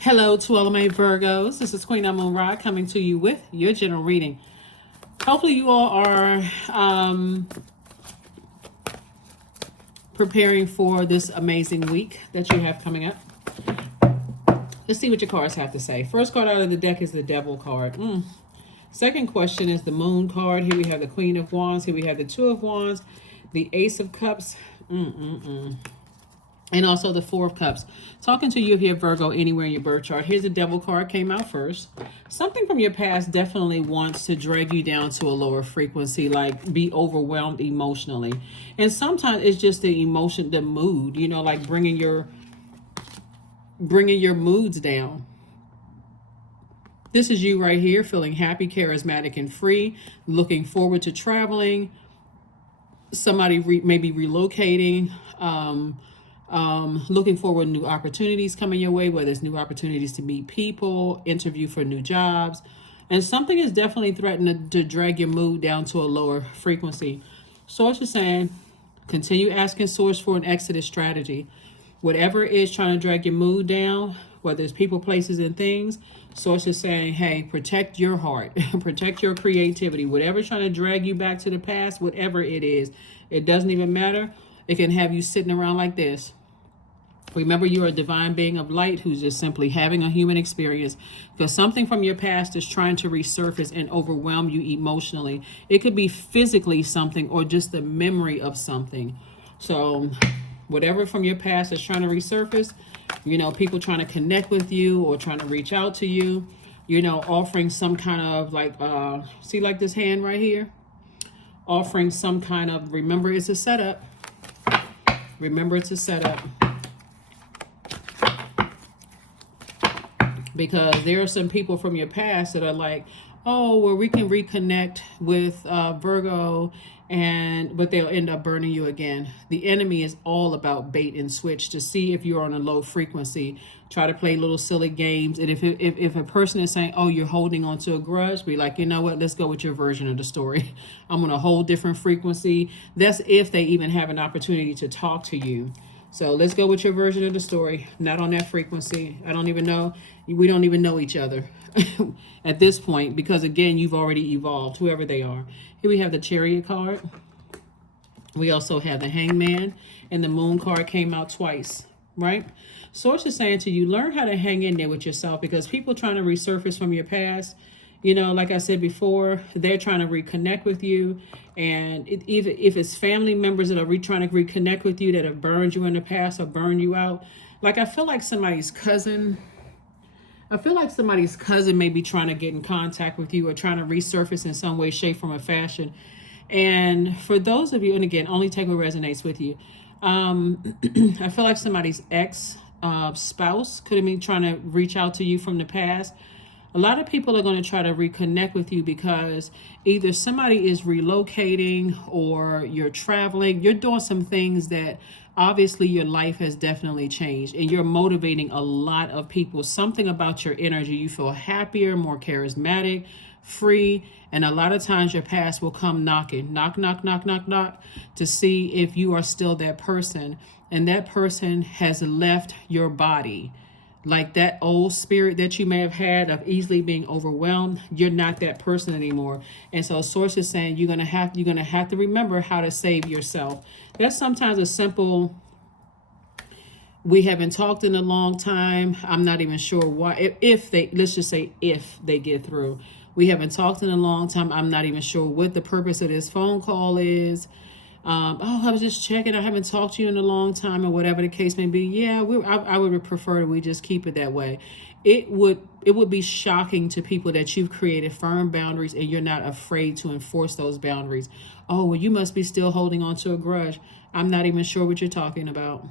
Hello to all of my Virgos. This is Queen Amun Ra coming to you with your general reading. Hopefully you all are preparing for this amazing week that you have coming up. Let's see what your cards have to say. First card out of the deck is the Devil card. Second question is the Moon card. Here we have the Queen of Wands. Here we have the Two of Wands, the Ace of Cups. And also the Four of Cups. Talking to you if you have Virgo anywhere in your birth chart. Here's the Devil card, came out first. Something from your past definitely wants to drag you down to a lower frequency, like be overwhelmed emotionally. And sometimes it's just the emotion, the mood, you know, like bringing your moods down. This is you right here, feeling happy, charismatic, and free, looking forward to traveling. Somebody maybe relocating, looking forward to new opportunities coming your way, whether it's new opportunities to meet people, interview for new jobs. And something is definitely threatening to drag your mood down to a lower frequency. Source is saying, continue asking Source for an exodus strategy. Whatever is trying to drag your mood down, whether it's people, places, and things, Source is saying, hey, protect your heart, protect your creativity. Whatever's trying to drag you back to the past, whatever it is, it doesn't even matter. It can have you sitting around like this. Remember, you're a divine being of light who's just simply having a human experience, because something from your past is trying to resurface and overwhelm you emotionally. It could be physically something or just the memory of something. So whatever from your past is trying to resurface, you know, people trying to connect with you or trying to reach out to you, you know, offering some kind of like, see like this hand right here, offering some kind of, remember it's a setup. Remember it's a setup. Because there are some people from your past that are like, oh, well, we can reconnect with Virgo, but they'll end up burning you again. The enemy is all about bait and switch to see if you're on a low frequency. Try to play little silly games. And if a person is saying, oh, you're holding on to a grudge, be like, you know what, let's go with your version of the story. I'm on a whole different frequency. That's if they even have an opportunity to talk to you. So let's go with your version of the story. Not on that frequency. I don't even know. We don't even know each other at this point, because again, you've already evolved, whoever they are. Here we have the Chariot card. We also have the Hangman, and the Moon card came out twice, right? Source is saying to you, learn how to hang in there with yourself, because people trying to resurface from your past, you know, like I said before, they're trying to reconnect with you. And if it's family members that are trying to reconnect with you that have burned you in the past or burned you out, like I feel like somebody's cousin may be trying to get in contact with you or trying to resurface in some way, shape, form, or fashion. And for those of you, and again, only take what resonates with you. I feel like somebody's ex spouse could have been trying to reach out to you from the past. A lot of people are going to try to reconnect with you because either somebody is relocating or you're traveling. You're doing some things that obviously your life has definitely changed, and you're motivating a lot of people. Something about your energy, you feel happier, more charismatic, free, and a lot of times your past will come knocking, knock, knock, knock, knock, knock, to see if you are still that person, and that person has left your body. Like that old spirit that you may have had of easily being overwhelmed, you're not that person anymore. And so Source is saying you're gonna have to remember how to save yourself. That's sometimes a simple, we haven't talked in a long time, I'm not even sure why, if they, let's just say if they get through. We haven't talked in a long time, I'm not even sure what the purpose of this phone call is. Oh, I was just checking, I haven't talked to you in a long time, or whatever the case may be. Yeah, I would prefer that we just keep it that way. It would be shocking to people that you've created firm boundaries and you're not afraid to enforce those boundaries. Oh, well, you must be still holding on to a grudge. I'm not even sure what you're talking about.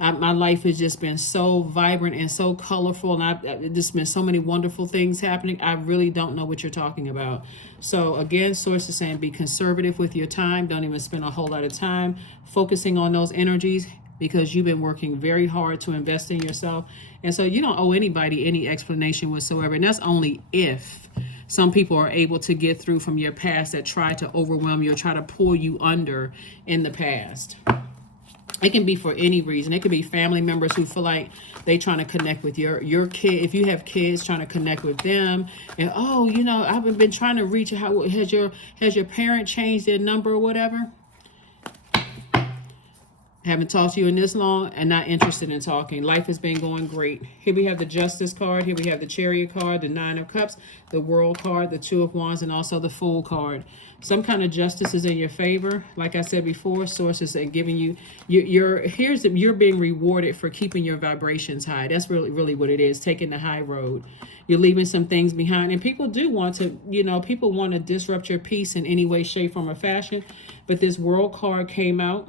My life has just been so vibrant and so colorful, and I've just been so many wonderful things happening. I really don't know what you're talking about. So again, Source is saying be conservative with your time. Don't even spend a whole lot of time focusing on those energies, because you've been working very hard to invest in yourself. And so you don't owe anybody any explanation whatsoever. And that's only if some people are able to get through from your past that try to overwhelm you or try to pull you under in the past. It can be for any reason. It could be family members who feel like they trying to connect with your kid. If you have kids, trying to connect with them, and oh, you know, I've been trying to reach. How has your parent changed their number or whatever? Haven't talked to you in this long and not interested in talking. Life has been going great. Here we have the Justice card. Here we have the Chariot card, the Nine of Cups, the World card, the Two of Wands, and also the Fool card. Some kind of justice is in your favor. Like I said before, sources are giving you, you're being rewarded for keeping your vibrations high. That's really what it is, taking the high road. You're leaving some things behind. And people do want to, people want to disrupt your peace in any way, shape, form, or fashion. But this World card came out.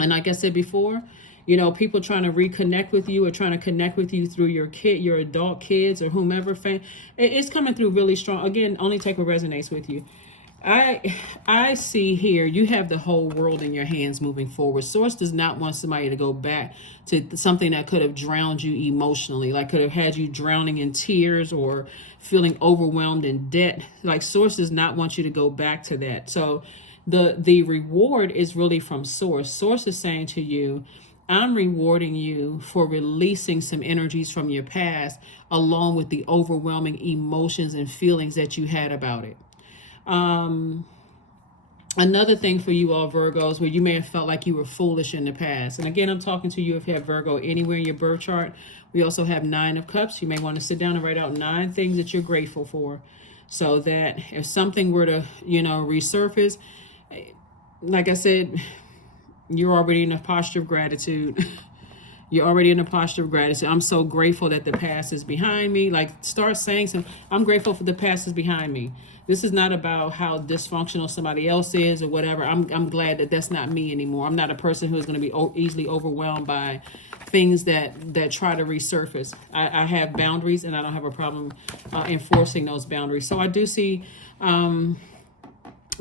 And like I said before, people trying to reconnect with you or trying to connect with you through your adult kids or whomever. It's coming through really strong. Again, only take what resonates with you. I see here you have the whole world in your hands moving forward. Source does not want somebody to go back to something that could have drowned you emotionally, like could have had you drowning in tears or feeling overwhelmed in debt. Like Source does not want you to go back to that. So the reward is really from Source. Source is saying to you, I'm rewarding you for releasing some energies from your past, along with the overwhelming emotions and feelings that you had about it. Another thing for you all Virgos, where you may have felt like you were foolish in the past. And again, I'm talking to you if you have Virgo anywhere in your birth chart. We also have 9 of Cups. You may want to sit down and write out 9 things that you're grateful for, so that if something were to, resurface, like I said, you're already in a posture of gratitude. You're already in a posture of gratitude. I'm so grateful that the past is behind me. Like, start saying something. I'm grateful for the past is behind me. This is not about how dysfunctional somebody else is or whatever. I'm glad that that's not me anymore. I'm not a person who is going to be easily overwhelmed by things that try to resurface. I have boundaries, and I don't have a problem enforcing those boundaries. So I do see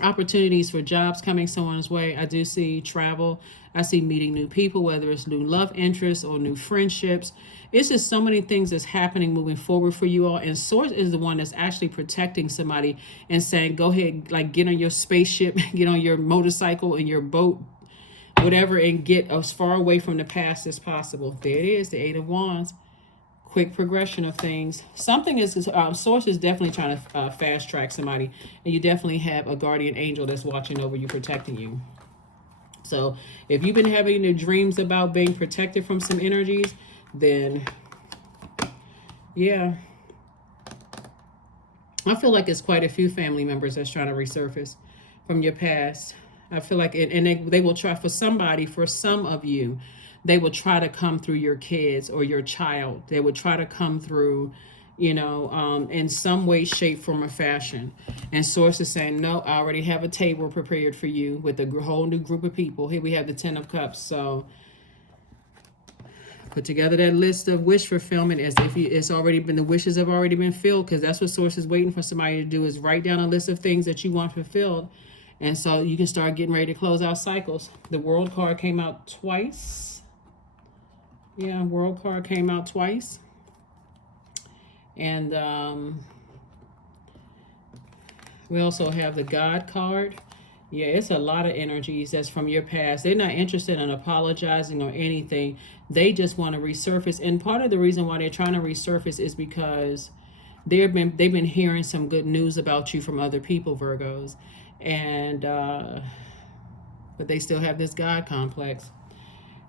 opportunities for jobs coming someone's way. I do see travel. I see meeting new people, whether it's new love interests or new friendships. It's just so many things that's happening moving forward for you all. And Source is the one that's actually protecting somebody and saying, go ahead, like get on your spaceship, get on your motorcycle and your boat, whatever, and get as far away from the past as possible. There it is, the 8 of Wands. Quick progression of things. Something is Source is definitely trying to fast track somebody, and you definitely have a guardian angel that's watching over you, protecting you. So if you've been having the dreams about being protected from some energies, then yeah, I feel like it's quite a few family members that's trying to resurface from your past. I feel like it, and they will try for somebody, for some of you, they will try to come through your kids or your child. They would try to come through, in some way, shape, form, or fashion. And Source is saying, no, I already have a table prepared for you with a whole new group of people. Here we have the 10 of Cups. So put together that list of wish fulfillment as if it's already been, the wishes have already been filled, because that's what Source is waiting for somebody to do, is write down a list of things that you want fulfilled. And so you can start getting ready to close out cycles. The World card came out twice. Yeah, World card came out twice. And we also have the God card. Yeah, it's a lot of energies that's from your past. They're not interested in apologizing or anything. They just want to resurface. And part of the reason why they're trying to resurface is because they've been hearing some good news about you from other people, Virgos. And but they still have this God complex.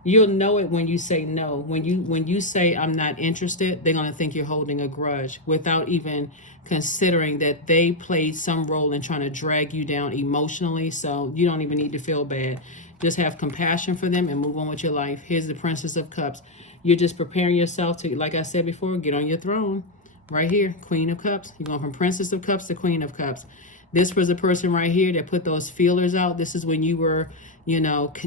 You'll know it when you say no. When you say I'm not interested, they're going to think you're holding a grudge without even considering that they played some role in trying to drag you down emotionally. So you don't even need to feel bad. Just have compassion for them and move on with your life. Here's the Princess of Cups. You're just preparing yourself to, like I said before, get on your throne. Right here, Queen of Cups. You're going from Princess of Cups to Queen of Cups. This was a person right here that put those feelers out. This is when you were,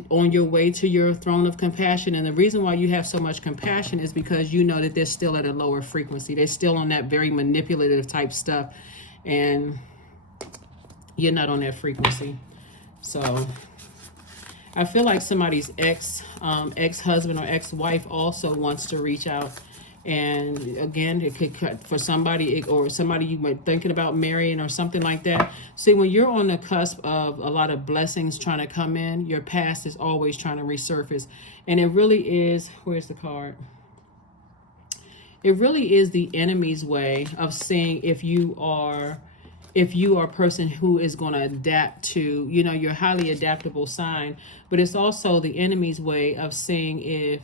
on your way to your throne of compassion. And the reason why you have so much compassion is because you know that they're still at a lower frequency. They're still on that very manipulative type stuff. And you're not on that frequency. So I feel like somebody's ex-husband or ex-wife also wants to reach out And again, it could cut for somebody, or somebody you might thinking about marrying or something like that. See, when you're on the cusp of a lot of blessings trying to come in, your past is always trying to resurface. And it really is, where's the card? It really is the enemy's way of seeing if you are a person who is going to adapt to, your highly adaptable sign. But it's also the enemy's way of seeing if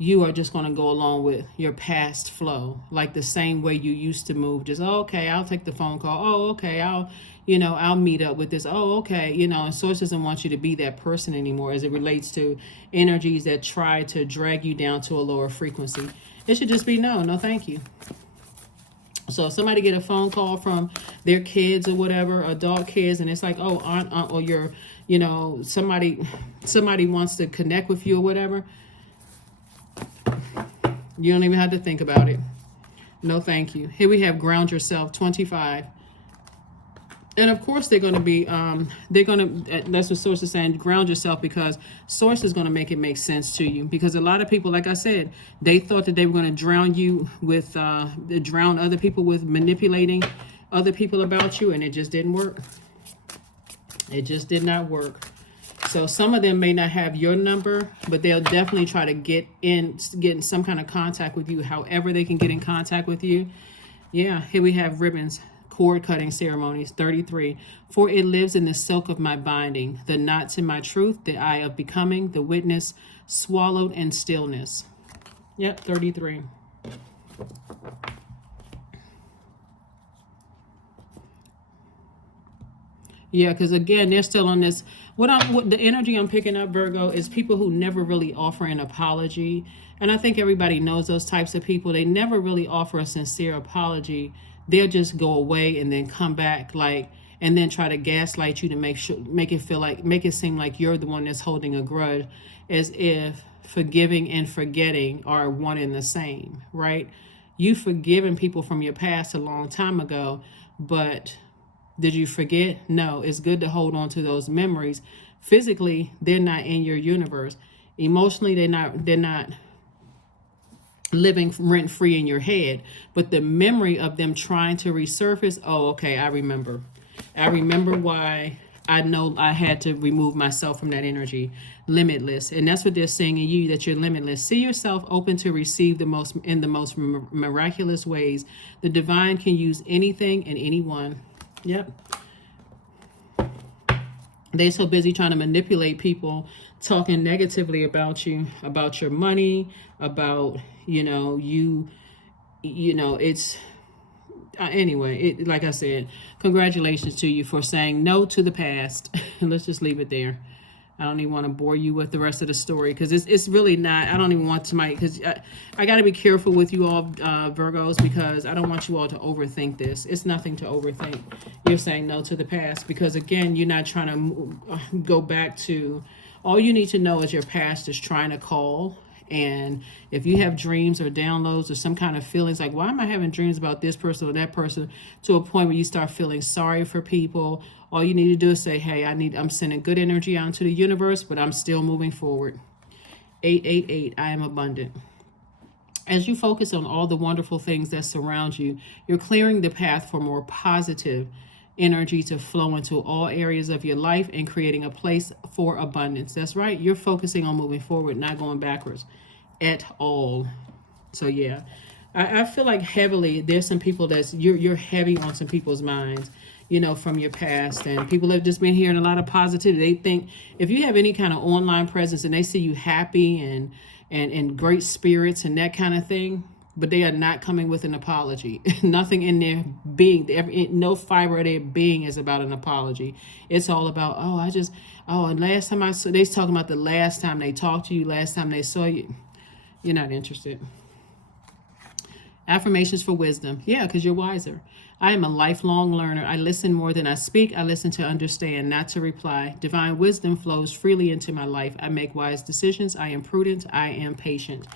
you are just going to go along with your past flow, like the same way you used to move. Just, oh, okay, I'll take the phone call. Oh, okay, I'll meet up with this. Oh, okay, and Source doesn't want you to be that person anymore as it relates to energies that try to drag you down to a lower frequency. It should just be no, thank you. So if somebody get a phone call from their kids or whatever, adult kids, and it's like, oh, aunt, or your, somebody wants to connect with you or whatever, you don't even have to think about it. No, thank you. Here we have ground yourself, 25. And of course they're going to be, that's what Source is saying, ground yourself, because Source is going to make it make sense to you. Because a lot of people, like I said, they thought that they were going to drown you with, drown other people with manipulating other people about you, and it just didn't work. It just did not work. So some of them may not have your number, but they'll definitely try to get in some kind of contact with you, however they can get in contact with you. Yeah, here we have ribbons. Cord cutting ceremonies, 33. For it lives in the silk of my binding, the knots in my truth, the eye of becoming, the witness swallowed in stillness. Yep, 33. Yeah, because again, they're still on this. What the energy I'm picking up, Virgo, is people who never really offer an apology. And I think everybody knows those types of people. They never really offer a sincere apology. They'll just go away and then come back, and then try to gaslight you to make it seem like you're the one that's holding a grudge, as if forgiving and forgetting are one and the same, right? You've forgiven people from your past a long time ago, but did you forget? No, it's good to hold on to those memories. Physically, they're not in your universe. Emotionally, they're not living rent free in your head, but the memory of them trying to resurface, oh, okay, I remember why. I know I had to remove myself from that energy. Limitless. And that's what they're saying in you, that you're limitless. See yourself open to receive the most miraculous ways. The divine can use anything and anyone. Yep. They're so busy trying to manipulate people, talking negatively about you, about your money, about, it's, anyway, like I said, congratulations to you for saying no to the past. Let's just leave it there. I don't even want to bore you with the rest of the story, because it's really not. I don't even want somebody, because I got to be careful with you all, Virgos, because I don't want you all to overthink this. It's nothing to overthink. You're saying no to the past because, again, you're not trying to go back to. All you need to know is your past is trying to call. And if you have dreams or downloads or some kind of feelings like, why am I having dreams about this person or that person, to a point where you start feeling sorry for people, all you need to do is say, hey, I'm sending good energy out into the universe, but I'm still moving forward. 888, I am abundant. As you focus on all the wonderful things that surround you, you're clearing the path for more positive energy to flow into all areas of your life and creating a place for abundance. That's right. You're focusing on moving forward, not going backwards at all. So yeah, I feel like heavily there's some people you're heavy on some people's minds, from your past, and people have just been hearing a lot of positivity. They think if you have any kind of online presence and they see you happy and great spirits and that kind of thing, but they are not coming with an apology. Nothing in their being, no fiber of their being is about an apology. It's all about, and last time they're talking about the last time they talked to you, last time they saw you. You're not interested. Affirmations for wisdom. Yeah, because you're wiser. I am a lifelong learner. I listen more than I speak. I listen to understand, not to reply. Divine wisdom flows freely into my life. I make wise decisions. I am prudent. I am patient.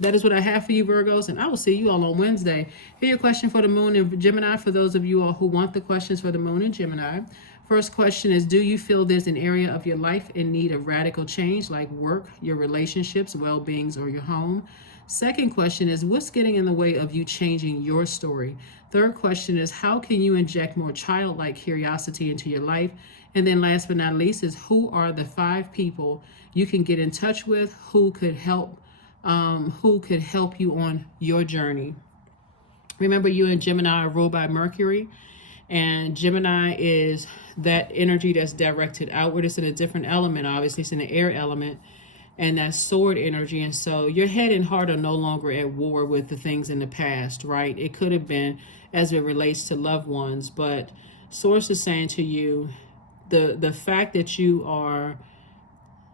That is what I have for you, Virgos, and I will see you all on Wednesday. Here your question for the moon in Gemini, for those of you all who want the questions for the moon in Gemini. First question is, do you feel there's an area of your life in need of radical change, like work, your relationships, well-beings, or your home? Second question is, what's getting in the way of you changing your story? Third question is, how can you inject more childlike curiosity into your life? And then last but not least is, who are the 5 people you can get in touch with who could help you on your journey? Remember, you and Gemini are ruled by Mercury, and Gemini is that energy that's directed outward. It's in a different element, obviously. It's in the air element, and that sword energy. And so your head and heart are no longer at war with the things in the past, right? It could have been as it relates to loved ones, but Source is saying to you, the fact that you are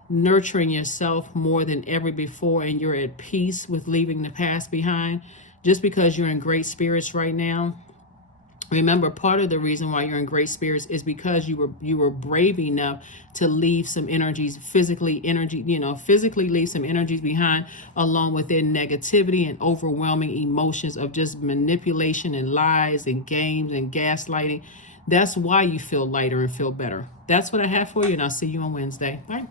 nurturing yourself more than ever before, and you're at peace with leaving the past behind, just because you're in great spirits right now. Remember, part of the reason why you're in great spirits is because you were brave enough to leave some energies, physically leave some energies behind, along with their negativity and overwhelming emotions of just manipulation and lies and games and gaslighting. That's why you feel lighter and feel better. That's what I have for you, and I'll see you on Wednesday. Bye.